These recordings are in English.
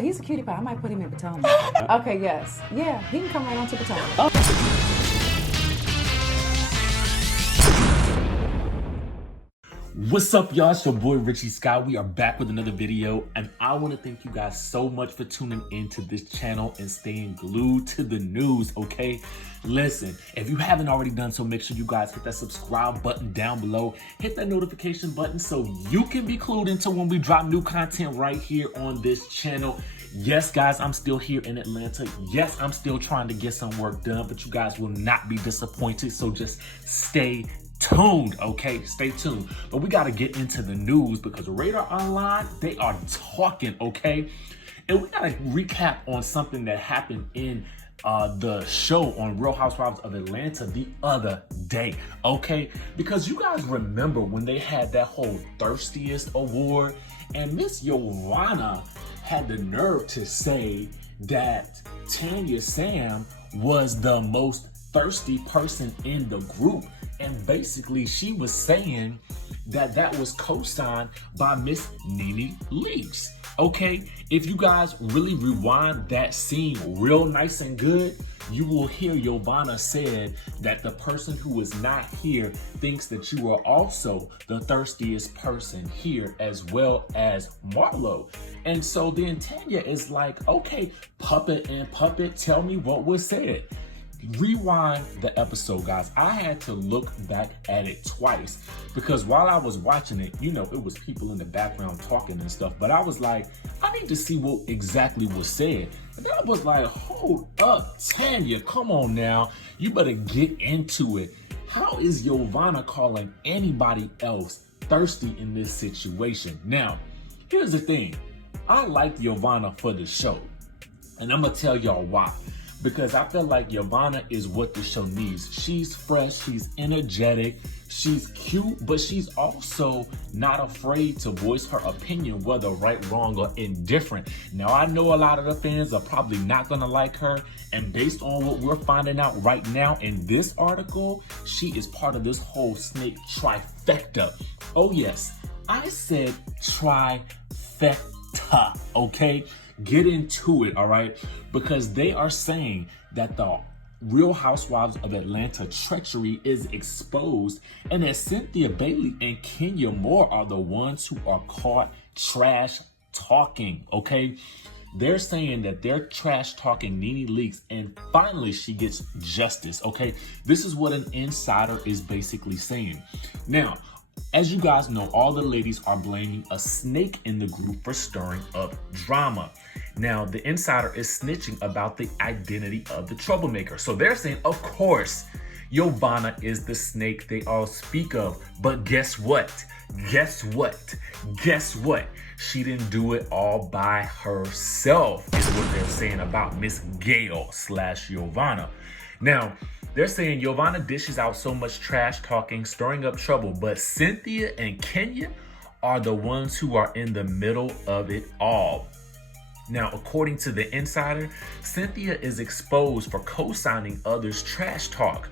He's a cutie pie. I might put him in Potomac. Okay, yes. Yeah, he can come right on to Potomac. What's up, y'all? It's your boy Richie Scott. We are back with another video, and I want to thank you guys so much for tuning into this channel and staying glued to the news, okay? Listen, if you haven't already done so, make sure you guys hit that subscribe button down below. Hit that notification button so you can be clued into when we drop new content right here on this channel. Yes, guys, I'm still here in Atlanta. Yes, I'm still trying to get some work done, but you guys will not be disappointed, so just stay tuned, okay? Stay tuned. But we got to get into the news because Radar Online, they are talking, okay? And we got to recap on something that happened in the show on Real Housewives of Atlanta the other day, okay? Because you guys remember when they had that whole Thirstiest Award, and Miss YOVANNA had the nerve to say that Tanya Sam was the most thirsty person in the group. And basically, she was saying that that was co-signed by Miss Nene Leakes. Okay, if you guys really rewind that scene real nice and good, you will hear YOVANNA said that the person who is not here thinks that you are also the thirstiest person here, as well as Marlo. And so then Tanya is like, okay, puppet and puppet, tell me what was said. Rewind the episode, guys. I had to look back at it twice because while I was watching it, you know, it was people in the background talking and stuff, but I was like, I need to see what exactly was said. And then I was like, hold up, Tanya, come on now. You better get into it. How is YOVANNA calling anybody else thirsty in this situation? Now, here's the thing. I liked YOVANNA for the show, and I'm gonna tell y'all why. Because I feel like YOVANNA is what the show needs. She's fresh, she's energetic, she's cute, but she's also not afraid to voice her opinion, whether right, wrong, or indifferent. Now, I know a lot of the fans are probably not gonna like her, and based on what we're finding out right now in this article, she is part of this whole snake trifecta. Oh yes, I said trifecta, okay? Get into it, all right? Because they are saying that the Real Housewives of Atlanta treachery is exposed and that Cynthia Bailey and Kenya Moore are the ones who are caught trash talking, okay? They're saying that they're trash talking Nene Leakes and finally she gets justice, okay? This is what an insider is basically saying. Now, as you guys know, all the ladies are blaming a snake in the group for stirring up drama. Now, the insider is snitching about the identity of the troublemaker. So they're saying, of course, YOVANNA is the snake they all speak of. But guess what? Guess what? Guess what? She didn't do it all by herself, is what they're saying about Miss Gayle / YOVANNA. Now, they're saying YOVANNA dishes out so much trash talking, stirring up trouble, but Cynthia and Kenya are the ones who are in the middle of it all. Now, according to the insider, Cynthia is exposed for co-signing others' trash talk.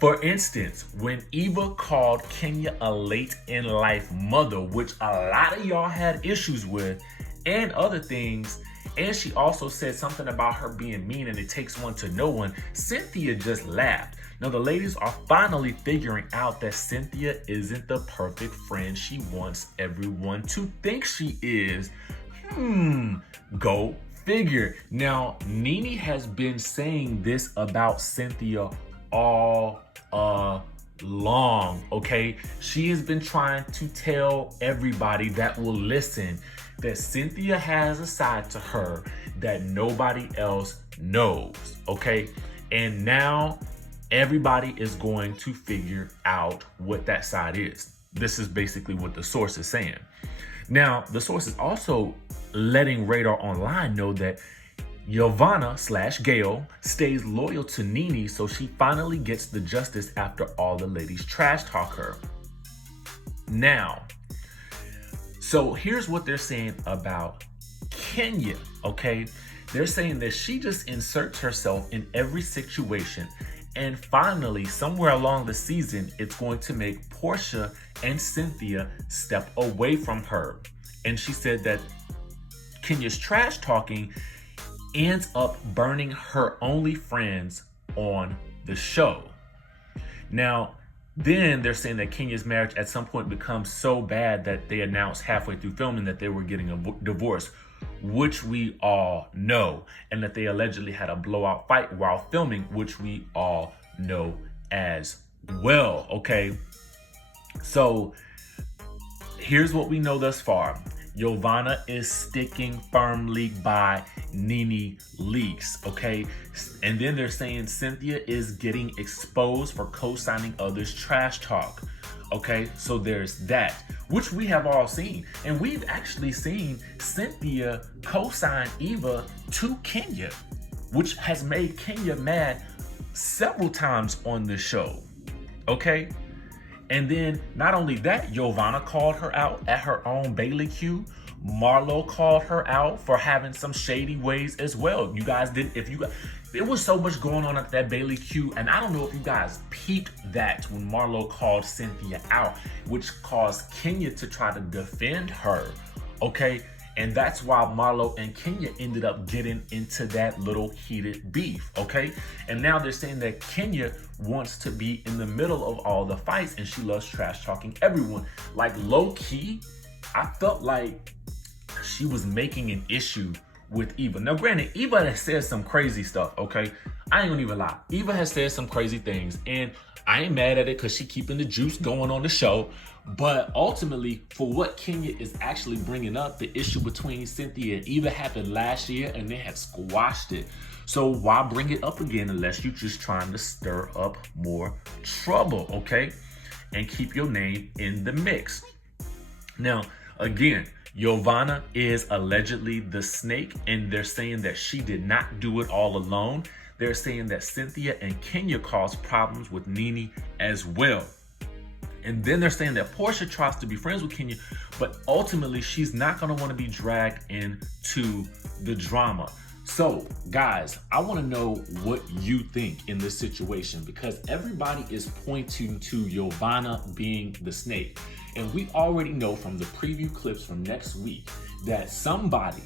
For instance, when Eva called Kenya a late in life mother, which a lot of y'all had issues with, and other things, and she also said something about her being mean and it takes one to know one, Cynthia just laughed. Now the ladies are finally figuring out that Cynthia isn't the perfect friend she wants everyone to think she is. Go figure. Now, Nene has been saying this about Cynthia all along, okay? She has been trying to tell everybody that will listen that Cynthia has a side to her that nobody else knows, okay? And now everybody is going to figure out what that side is. This is basically what the source is saying. Now, the source is also letting Radar Online know that YOVANNA / Gayle stays loyal to Nene, so she finally gets the justice after all the ladies trash talk her. Now, so here's what they're saying about Kenya, okay? They're saying that she just inserts herself in every situation, and finally, somewhere along the season, it's going to make Porsha and Cynthia step away from her. And she said that Kenya's trash talking ends up burning her only friends on the show. Now, then they're saying that Kenya's marriage at some point becomes so bad that they announced halfway through filming that they were getting a divorce, which we all know, and that they allegedly had a blowout fight while filming, which we all know as well, okay? So here's what we know thus far. YOVANNA is sticking firmly by Nene leaks, okay? And then they're saying Cynthia is getting exposed for co-signing others' trash talk, okay? So there's that, which we have all seen. And we've actually seen Cynthia co-sign Eva to Kenya, which has made Kenya mad several times on the show, okay? And then not only that, YOVANNA called her out at her own Bailey Q. Marlo called her out for having some shady ways as well. You guys there was so much going on at that Bailey Q, and I don't know if you guys peeped that when Marlo called Cynthia out, which caused Kenya to try to defend her, okay? And that's why Marlo and Kenya ended up getting into that little heated beef, okay? And now they're saying that Kenya wants to be in the middle of all the fights and she loves trash talking everyone. Like low key, I felt like she was making an issue with Eva. Now granted, Eva has said some crazy stuff, okay? I ain't gonna even lie. Eva has said some crazy things and I ain't mad at it because she keeping the juice going on the show. But ultimately, for what Kenya is actually bringing up, the issue between Cynthia and Eva happened last year and they have squashed it. So why bring it up again unless you're just trying to stir up more trouble, okay? And keep your name in the mix. Now, again, YOVANNA is allegedly the snake, and they're saying that she did not do it all alone. They're saying that Cynthia and Kenya caused problems with Nene as well. And then they're saying that Porsha tries to be friends with Kenya, but ultimately she's not going to want to be dragged into the drama. So, guys, I want to know what you think in this situation because everybody is pointing to YOVANNA being the snake. And we already know from the preview clips from next week that somebody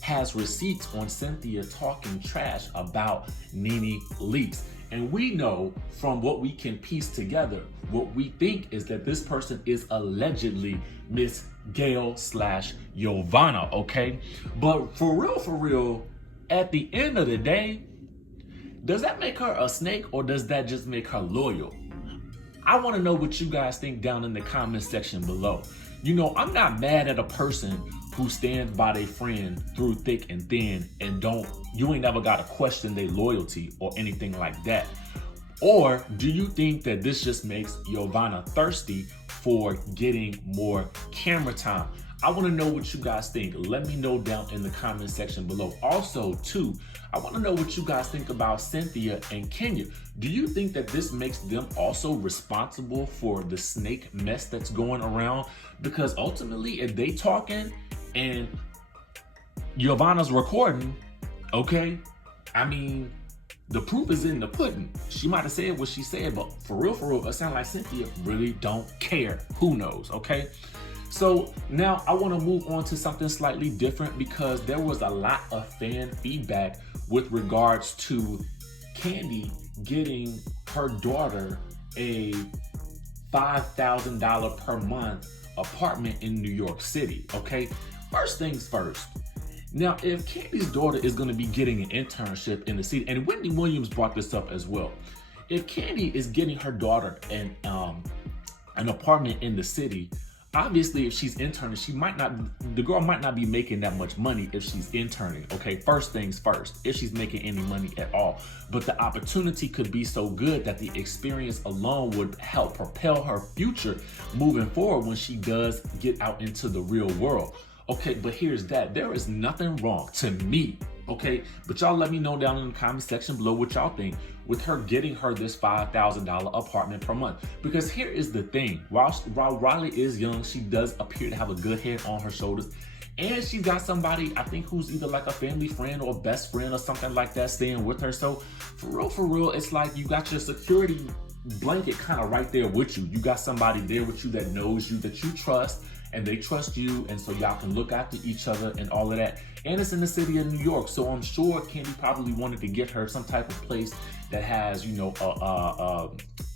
has receipts on Cynthia talking trash about Nene leaks. And we know from what we can piece together, what we think is that this person is allegedly Miss Gail / YOVANNA, okay? But for real, at the end of the day, does that make her a snake or does that just make her loyal? I want to know what you guys think down in the comment section below. You know, I'm not mad at a person who stands by their friend through thick and thin and you ain't never got to question their loyalty or anything like that. Or do you think that this just makes YOVANNA thirsty for getting more camera time? I want to know what you guys think. Let me know down in the comment section below. Also, too, I want to know what you guys think about Cynthia and Kenya. Do you think that this makes them also responsible for the snake mess that's going around? Because ultimately, if they talking and YOVANNA's recording, okay, I mean, the proof is in the pudding. She might have said what she said, but for real, it sounds like Cynthia really don't care. Who knows, okay? So now I want to move on to something slightly different because there was a lot of fan feedback with regards to Kandi getting her daughter a $5,000 per month apartment in New York City, okay? First things first. Now, if Kandi's daughter is going to be getting an internship in the city, and Whitney Williams brought this up as well, if Kandi is getting her daughter an apartment in the city, obviously if she's interning, the girl might not be making that much money if she's interning, okay? First things first, if she's making any money at all. But the opportunity could be so good that the experience alone would help propel her future moving forward when she does get out into the real world. Okay, but here's that. There is nothing wrong to me, okay? But y'all let me know down in the comment section below what y'all think with her getting her this $5,000 apartment per month. Because here is the thing. While Riley is young, she does appear to have a good head on her shoulders. And she's got somebody, I think, who's either like a family friend or best friend or something like that staying with her. So for real, it's like you got your security blanket kind of right there with you. You got somebody there with you that knows you, that you trust, and they trust you, and so y'all can look after each other and all of that. And it's in the city of New York, so I'm sure Kandi probably wanted to get her some type of place that has, you know,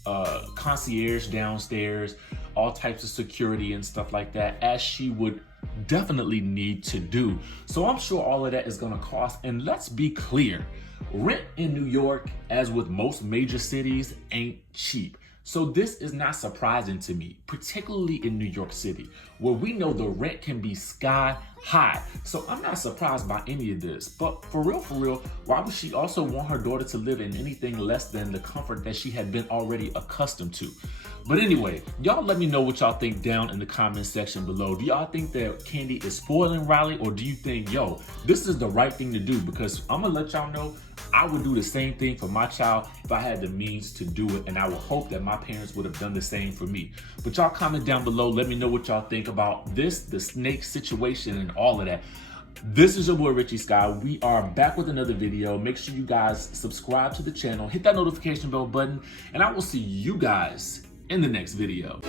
a concierge downstairs, all types of security and stuff like that, as she would definitely need to do. So I'm sure all of that is gonna cost. And let's be clear, rent in New York, as with most major cities, ain't cheap. So this is not surprising to me, particularly in New York City, where we know the rent can be sky high. So I'm not surprised by any of this. But for real, why would she also want her daughter to live in anything less than the comfort that she had been already accustomed to? But anyway, y'all let me know what y'all think down in the comment section below. Do y'all think that Kandi is spoiling Riley, or do you think, yo, this is the right thing to do? Because I'm gonna let y'all know, I would do the same thing for my child if I had the means to do it, and I would hope that my parents would have done the same for me. But y'all comment down below, let me know what y'all think about this, the snake situation and all of that. This is your boy Richie Sky. We are back with another video. Make sure you guys subscribe to the channel, hit that notification bell button, and I will see you guys in the next video.